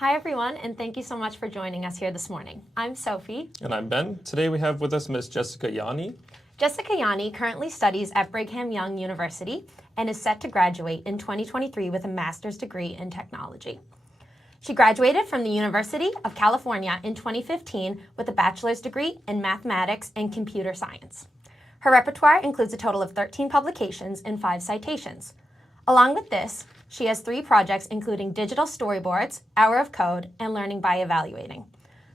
Hi everyone, and thank you so much for joining us here this morning. I'm Sophie. And I'm Ben. Today we have with us Ms. Jessica Yauney. Jessica Yauney currently studies at Brigham Young University and is set to graduate in 2023 with a master's degree in technology. She graduated from the University of California in 2015 with a bachelor's degree in mathematics and computer science. Her repertoire includes a total of 13 publications and 5 citations. Along with this, she has 3 projects including digital storyboards, Hour of Code, and Learning by Evaluating.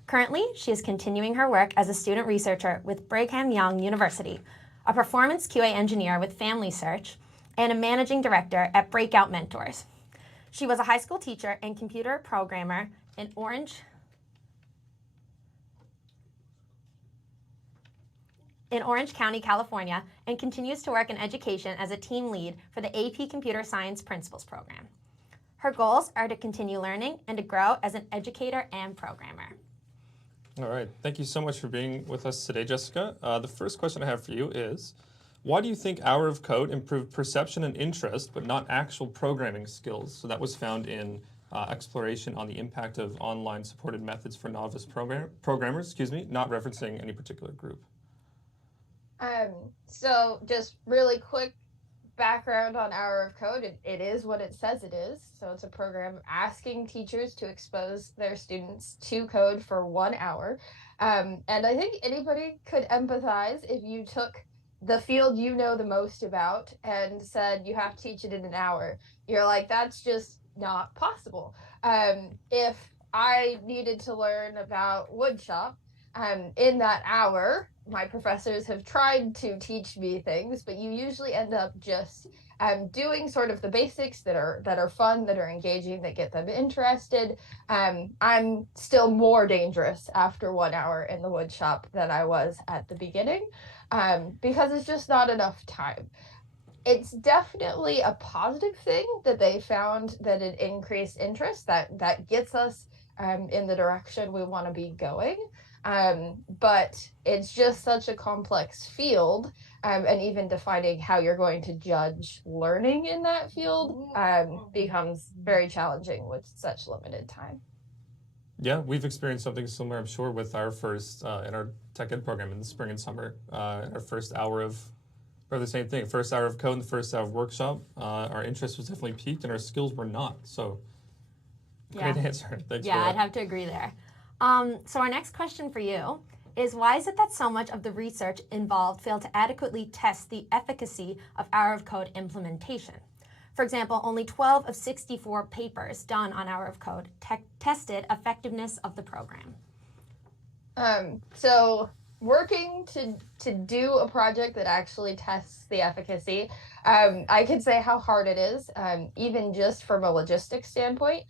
Currently, she is continuing her work as a student researcher with Brigham Young University, a performance QA engineer with Family Search, and a managing director at Breakout Mentors. She was a high school teacher and computer programmer in Orange County, California, and continues to work in education as a team lead for the AP Computer Science Principles Program. Her goals are to continue learning and to grow as an educator and programmer. All right. Thank you so much for being with us today, Jessica. The first question I have for you is, why do you think Hour of Code improved perception and interest, but not actual programming skills? So that was found in exploration on the impact of online supported methods for novice programmers, not referencing any particular group. So just really quick background on Hour of Code. It is what it says it is. So it's a program asking teachers to expose their students to code for 1 hour. And I think anybody could empathize if you took the field you know the most about and said you have to teach it in an hour. You're like, that's just not possible. If I needed to learn about woodshop, in that hour, my professors have tried to teach me things, but you usually end up just doing sort of the basics that are fun, that are engaging, that get them interested. I'm still more dangerous after 1 hour in the wood shop than I was at the beginning, because it's just not enough time. It's definitely a positive thing that they found that it increased interest, that gets us in the direction we want to be going. But it's just such a complex field, and even defining how you're going to judge learning in that field becomes very challenging with such limited time. Yeah, we've experienced something similar, I'm sure, with our first, in our tech ed program in the spring and summer, our first hour of, or the same thing, first hour of code and the first hour of workshop, our interest was definitely peaked and our skills were not. So, great answer. Thanks for that. Yeah, I'd have to agree there. So our next question for you is, why is it that so much of the research involved failed to adequately test the efficacy of Hour of Code implementation? For example, only 12 of 64 papers done on Hour of Code tested effectiveness of the program. So working to do a project that actually tests the efficacy, I could say how hard it is, even just from a logistics standpoint.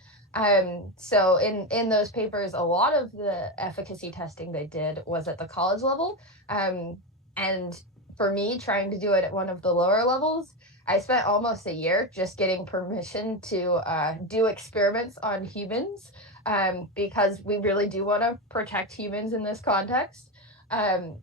So in those papers, a lot of the efficacy testing they did was at the college level. And for me, trying to do it at one of the lower levels, I spent almost a year just getting permission to do experiments on humans, because we really do want to protect humans in this context.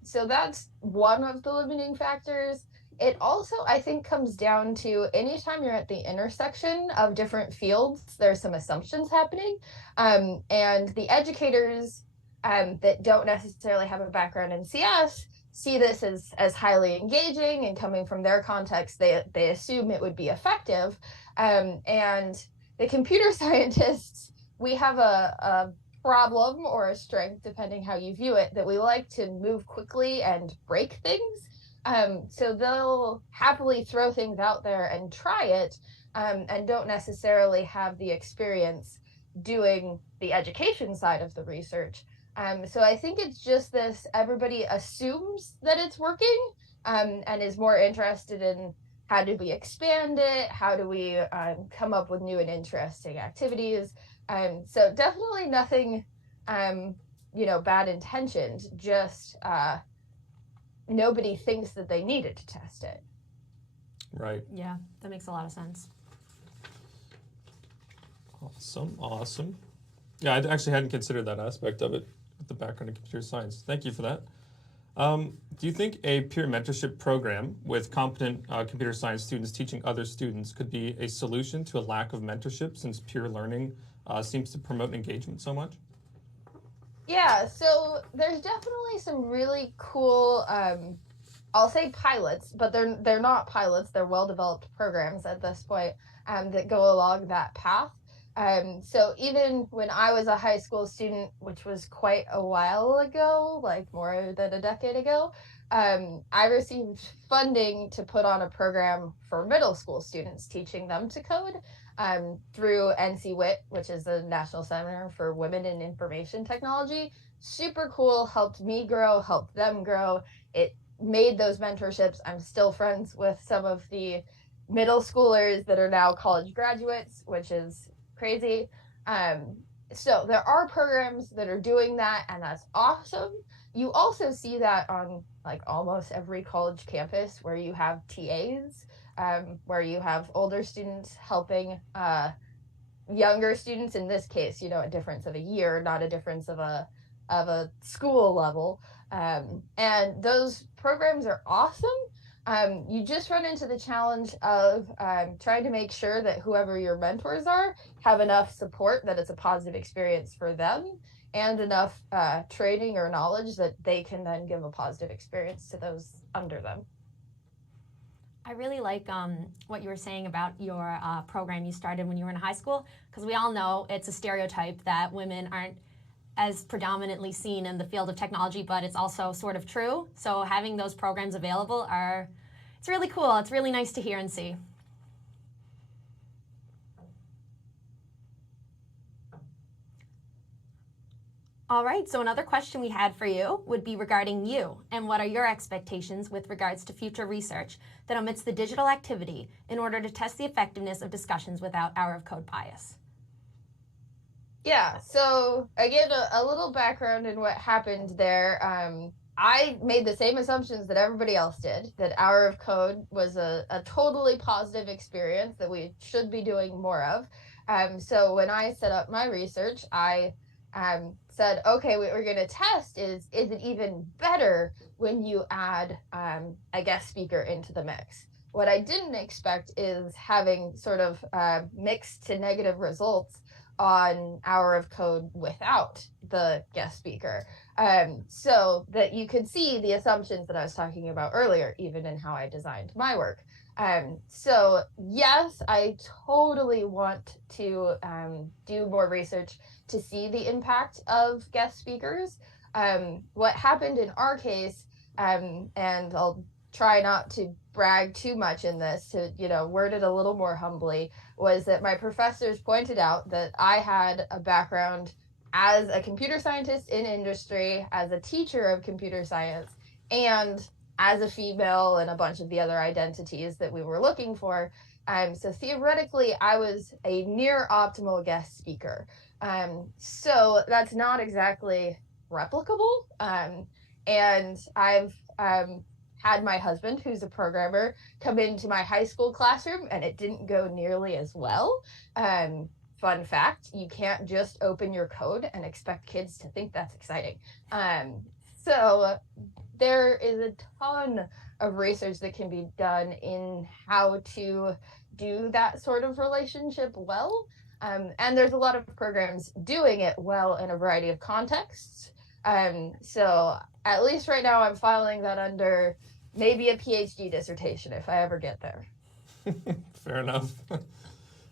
So that's one of the limiting factors. It also, I think, comes down to anytime you're at the intersection of different fields, there's some assumptions happening. And the educators that don't necessarily have a background in CS see this as highly engaging, and coming from their context, they assume it would be effective. And the computer scientists, we have a problem or a strength, depending how you view it, that we like to move quickly and break things. So they'll happily throw things out there and try it, and don't necessarily have the experience doing the education side of the research. So I think it's just this, everybody assumes that it's working, and is more interested in how do we expand it, how do we come up with new and interesting activities. So definitely nothing, bad intentioned, just nobody thinks that they needed to test it. Right. Yeah, that makes a lot of sense. Awesome. Yeah, I actually hadn't considered that aspect of it with the background in computer science. Thank you for that. Do you think a peer mentorship program with competent computer science students teaching other students could be a solution to a lack of mentorship, since peer learning seems to promote engagement so much? Yeah, so there's definitely some really cool I'll say pilots, but they're not pilots. They're well-developed programs at this point that go along that path. So even when I was a high school student, which was quite a while ago, like more than a decade ago, I received funding to put on a program for middle school students, teaching them to code through NCWIT, which is the National Center for Women in Information Technology. Super cool, helped me grow, helped them grow. It made those mentorships. I'm still friends with some of the middle schoolers that are now college graduates, which is crazy. Um, so there are programs that are doing that, and that's awesome. You also see that on like almost every college campus where you have TAs, where you have older students helping younger students. In this case, a difference of a year, not a difference of a school level. And those programs are awesome. You just run into the challenge of trying to make sure that whoever your mentors are have enough support that it's a positive experience for them, and enough training or knowledge that they can then give a positive experience to those under them. I really like what you were saying about your program you started when you were in high school, because we all know it's a stereotype that women aren't as predominantly seen in the field of technology, but it's also sort of true. So having those programs available it's really cool. It's really nice to hear and see. All right, so another question we had for you would be regarding you, and what are your expectations with regards to future research that omits the digital activity in order to test the effectiveness of discussions without hour of code bias? Yeah, so again, a little background in what happened there. I made the same assumptions that everybody else did, that Hour of Code was a totally positive experience that we should be doing more of. So when I set up my research, I said, okay, what we're going to test is it even better when you add a guest speaker into the mix? What I didn't expect is having sort of mixed to negative results on Hour of Code without the guest speaker. So that you could see the assumptions that I was talking about earlier, even in how I designed my work. So yes, I totally want to do more research to see the impact of guest speakers. What happened in our case, and I'll try not to brag too much in this, to word it a little more humbly, was that my professors pointed out that I had a background as a computer scientist in industry, as a teacher of computer science, and as a female, and a bunch of the other identities that we were looking for. So theoretically, I was a near optimal guest speaker. So that's not exactly replicable. And I've had my husband, who's a programmer, come into my high school classroom, and it didn't go nearly as well. Fun fact, you can't just open your code and expect kids to think that's exciting. So there is a ton of research that can be done in how to do that sort of relationship well. And there's a lot of programs doing it well in a variety of contexts. So at least right now, I'm filing that under maybe a PhD dissertation if I ever get there. Fair enough.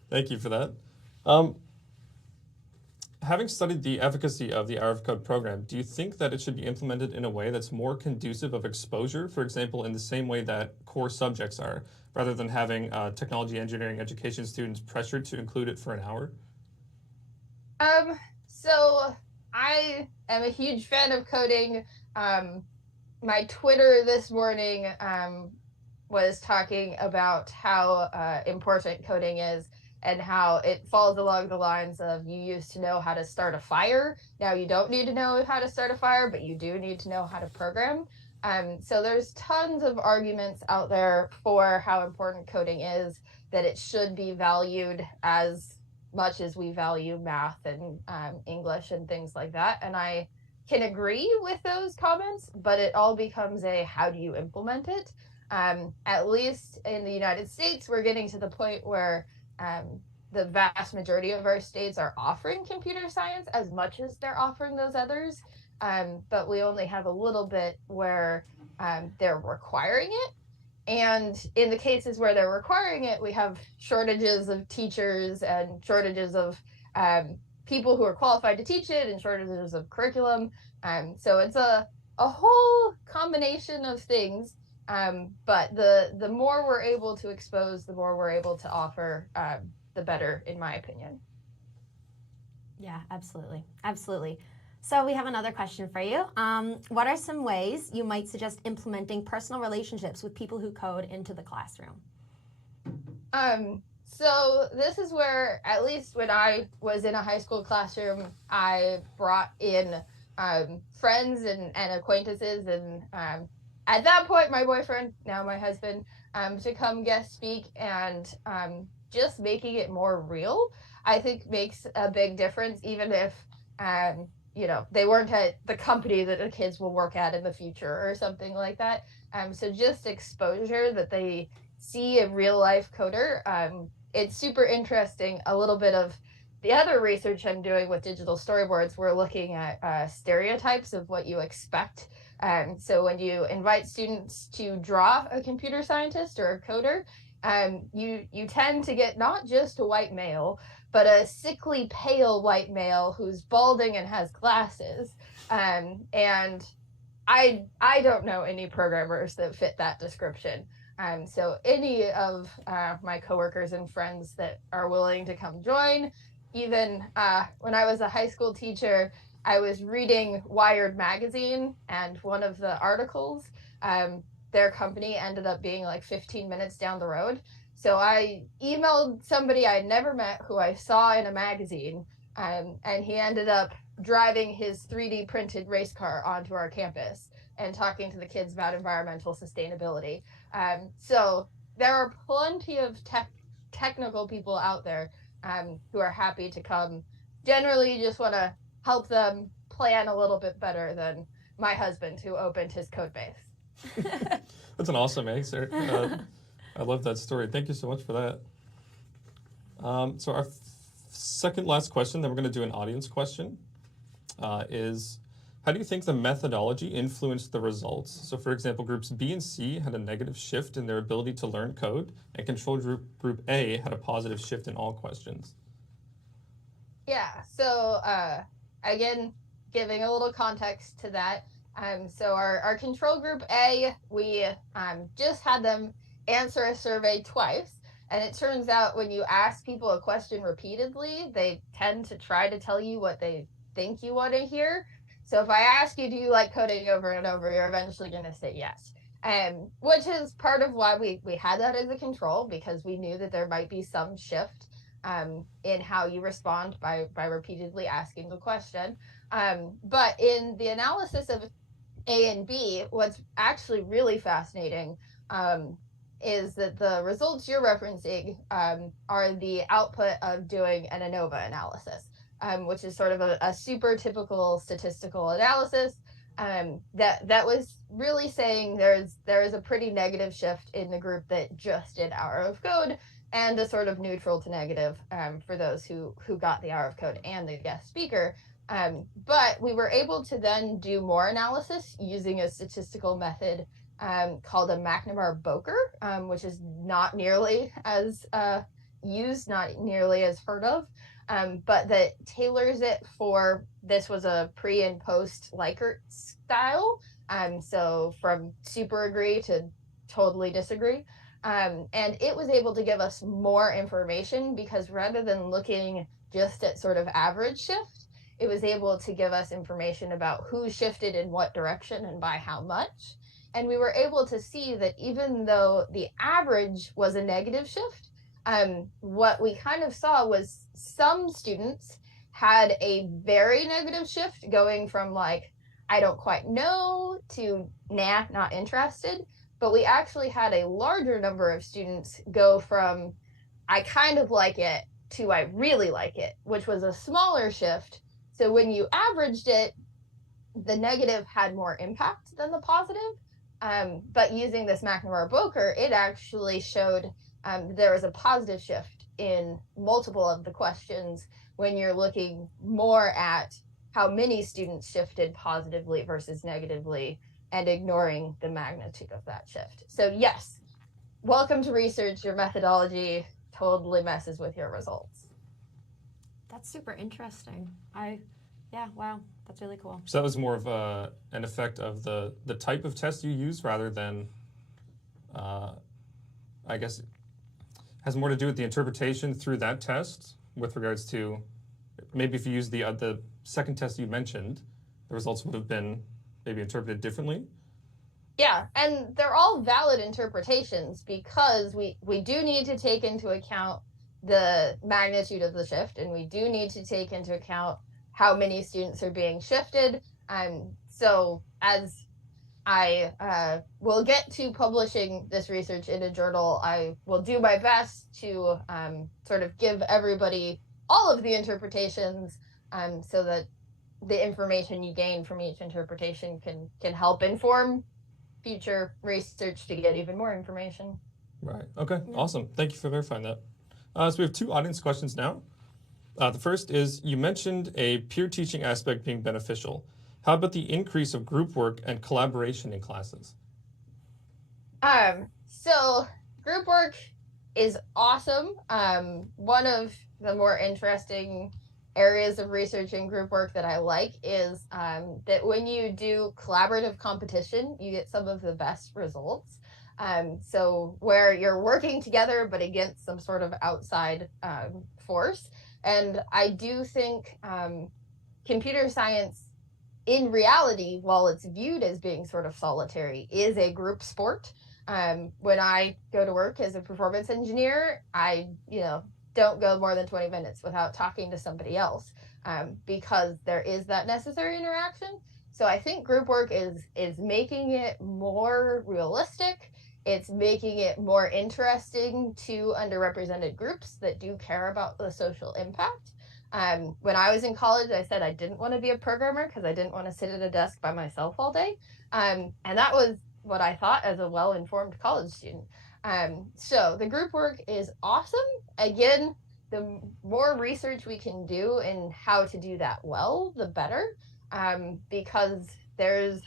Thank you for that. Having studied the efficacy of the Hour of Code program, do you think that it should be implemented in a way that's more conducive of exposure, for example, in the same way that core subjects are, rather than having technology engineering education students pressured to include it for an hour? So I am a huge fan of coding. My Twitter this morning was talking about how important coding is, and how it falls along the lines of, you used to know how to start a fire. Now you don't need to know how to start a fire, but you do need to know how to program. So there's tons of arguments out there for how important coding is, that it should be valued as much as we value math and English and things like that. And I can agree with those comments, but it all becomes a, how do you implement it? At least in the United States, we're getting to the point where the vast majority of our states are offering computer science as much as they're offering those others. But we only have a little bit where they're requiring it. And in the cases where they're requiring it, we have shortages of teachers and shortages of people who are qualified to teach it and shortages of curriculum. So it's a whole combination of things. But the more we're able to expose, the more we're able to offer, the better, in my opinion. Yeah, absolutely. Absolutely. So we have another question for you. What are some ways you might suggest implementing personal relationships with people who code into the classroom? So this is where, at least when I was in a high school classroom, I brought in friends and acquaintances, and at that point, my boyfriend, now my husband, to come guest speak, and just making it more real, I think makes a big difference, even if they weren't at the company that the kids will work at in the future or something like that. So just exposure that they see a real life coder. It's super interesting. A little bit of the other research I'm doing with digital storyboards, we're looking at stereotypes of what you expect. So when you invite students to draw a computer scientist or a coder, you tend to get not just a white male, but a sickly pale white male who's balding and has glasses. And I don't know any programmers that fit that description. So any of my coworkers and friends that are willing to come join, even when I was a high school teacher, I was reading Wired magazine, and one of the articles, their company ended up being like 15 minutes down the road. So I emailed somebody I'd never met who I saw in a magazine, and he ended up driving his 3D printed race car onto our campus and talking to the kids about environmental sustainability. So there are plenty of technical people out there who are happy to come. Generally, you just want to help them plan a little bit better than my husband, who opened his code base. That's an awesome answer. I love that story. Thank you so much for that. So our second last question, then we're going to do an audience question, is how do you think the methodology influenced the results? So for example, groups B and C had a negative shift in their ability to learn code, and control group A had a positive shift in all questions. Yeah, so again, giving a little context to that. So our control group A, we just had them answer a survey twice. And it turns out when you ask people a question repeatedly, they tend to try to tell you what they think you want to hear. So if I ask you, do you like coding over and over, you're eventually going to say yes. Which is part of why we had that as a control, because we knew that there might be some shift in how you respond by repeatedly asking the question. But in the analysis of A and B, what's actually really fascinating is that the results you're referencing are the output of doing an ANOVA analysis, which is sort of a super typical statistical analysis that was really saying there is a pretty negative shift in the group that just did hour of code, and a sort of neutral to negative for those who got the hour of code and the guest speaker. But we were able to then do more analysis using a statistical method called a McNamara-Boker, which is not nearly as used, not nearly as heard of, but that tailors it for, this was a pre and post Likert style. So from super agree to totally disagree. And it was able to give us more information, because rather than looking just at sort of average shift, it was able to give us information about who shifted in what direction and by how much. And we were able to see that even though the average was a negative shift, what we kind of saw was some students had a very negative shift, going from like, I don't quite know, to nah, not interested. But we actually had a larger number of students go from I kind of like it to I really like it, which was a smaller shift. So when you averaged it, the negative had more impact than the positive. But using this McNamara-Boker, it actually showed there was a positive shift in multiple of the questions when you're looking more at how many students shifted positively versus negatively and ignoring the magnitude of that shift. So yes, welcome to research. Your methodology totally messes with your results. That's super interesting. Yeah, wow, that's really cool. So that was more of an effect of the type of test you use rather than, I guess, has more to do with the interpretation through that test with regards to maybe if you use the second test you mentioned, the results would have been maybe interpreted differently. Yeah, and they're all valid interpretations because we do need to take into account the magnitude of the shift, and we do need to take into account how many students are being shifted. So as I will get to publishing this research in a journal, I will do my best to sort of give everybody all of the interpretations so that the information you gain from each interpretation can help inform future research to get even more information. Right. Okay. Yeah. Awesome. Thank you for verifying that. So we have 2 audience questions now. The first is, you mentioned a peer teaching aspect being beneficial. How about the increase of group work and collaboration in classes? So group work is awesome. One of the more interesting areas of research and group work that I like is that when you do collaborative competition, you get some of the best results. So where you're working together but against some sort of outside force. And I do think computer science, in reality, while it's viewed as being sort of solitary, is a group sport. When I go to work as a performance engineer, I don't go more than 20 minutes without talking to somebody else because there is that necessary interaction. So I think group work is making it more realistic. It's making it more interesting to underrepresented groups that do care about the social impact. When I was in college, I said I didn't want to be a programmer because I didn't want to sit at a desk by myself all day. And that was what I thought as a well-informed college student. So the group work is awesome. Again, the more research we can do in how to do that well, the better, because there's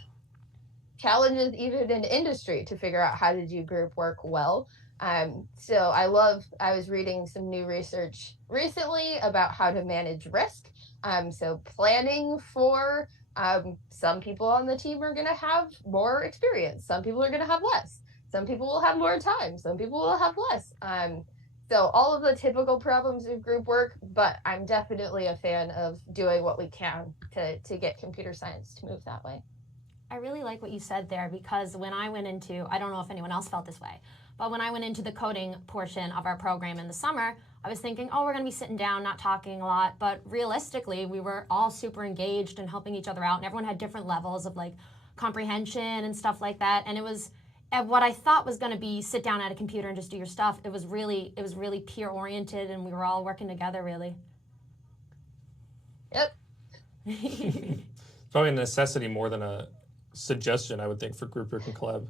challenges even in industry to figure out how to do group work well. So I was reading some new research recently about how to manage risk. So planning for some people on the team are going to have more experience. Some people are going to have less. Some people will have more time. Some people will have less. So all of the typical problems of group work, but I'm definitely a fan of doing what we can to get computer science to move that way. I really like what you said there because when I went into, I don't know if anyone else felt this way, but when I went into the coding portion of our program in the summer, I was thinking, oh, we're going to be sitting down, not talking a lot. But realistically, we were all super engaged and helping each other out. And everyone had different levels of like comprehension and stuff like that. And it was what I thought was going to be sit down at a computer and just do your stuff. It was really peer oriented, and we were all working together, really. Yep. Probably a necessity more than a suggestion, I would think, for group work and collab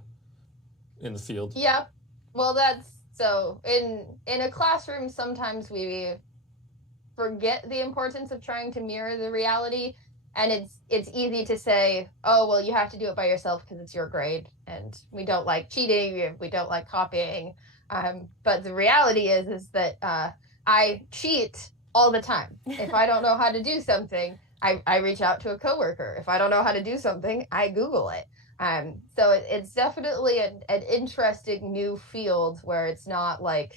in the field. Yeah. Well, that's so in a classroom, sometimes we forget the importance of trying to mirror the reality. And it's easy to say, oh, well, you have to do it by yourself because it's your grade. And we don't like cheating. We don't like copying. But the reality is that I cheat all the time. If I don't know how to do something, I reach out to a coworker. If I don't know how to do something, I Google it. So it's definitely an interesting new field where it's not like,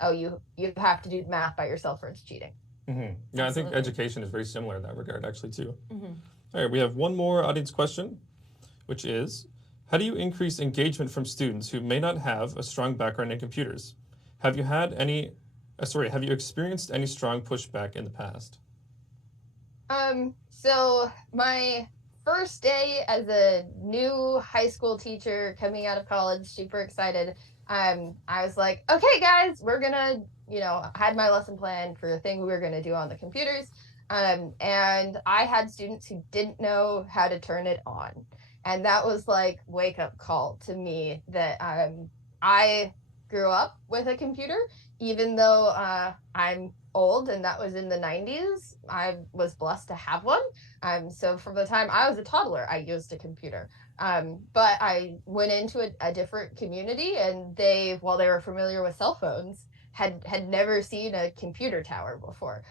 oh, you have to do math by yourself or it's cheating. Mm-hmm. Yeah, I think education is very similar in that regard, actually, too. Mm-hmm. All right, we have one more audience question, which is, how do you increase engagement from students who may not have a strong background in computers? Have you experienced any strong pushback in the past? So my first day as a new high school teacher coming out of college, super excited. I was like, okay, guys, we're gonna, I had my lesson plan for the thing we were gonna do on the computers. And I had students who didn't know how to turn it on. And that was like wake up call to me that I grew up with a computer even though I'm old and that was in the 90s, I was blessed to have one. So from the time I was a toddler, I used a computer. But I went into a different community, and they, while they were familiar with cell phones, had never seen a computer tower before.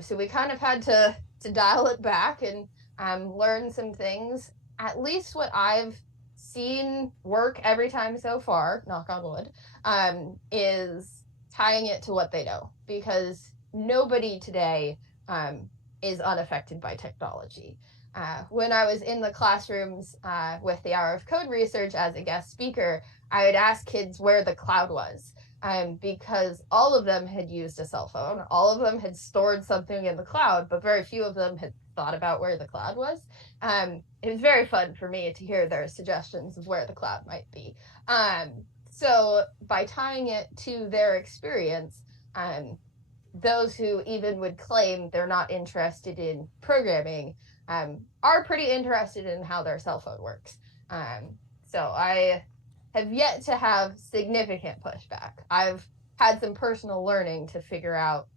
So we kind of had to dial it back and learn some things. At least what I've seen work every time so far, knock on wood, is tying it to what they know, because nobody today is unaffected by technology. When I was in the classrooms with the Hour of Code research as a guest speaker, I would ask kids where the cloud was, because all of them had used a cell phone, all of them had stored something in the cloud, but very few of them had thought about where the cloud was. It was very fun for me to hear their suggestions of where the cloud might be. So by tying it to their experience, those who even would claim they're not interested in programming are pretty interested in how their cell phone works. So I have yet to have significant pushback. I've had some personal learning to figure out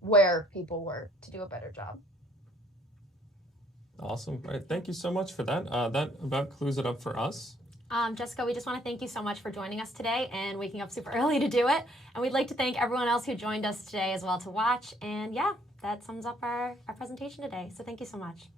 where people were to do a better job. Awesome. All right. Thank you so much for that. That about clues it up for us. Jessica, we just want to thank you so much for joining us today and waking up super early to do it. And we'd like to thank everyone else who joined us today as well to watch. And yeah, that sums up our presentation today. So thank you so much.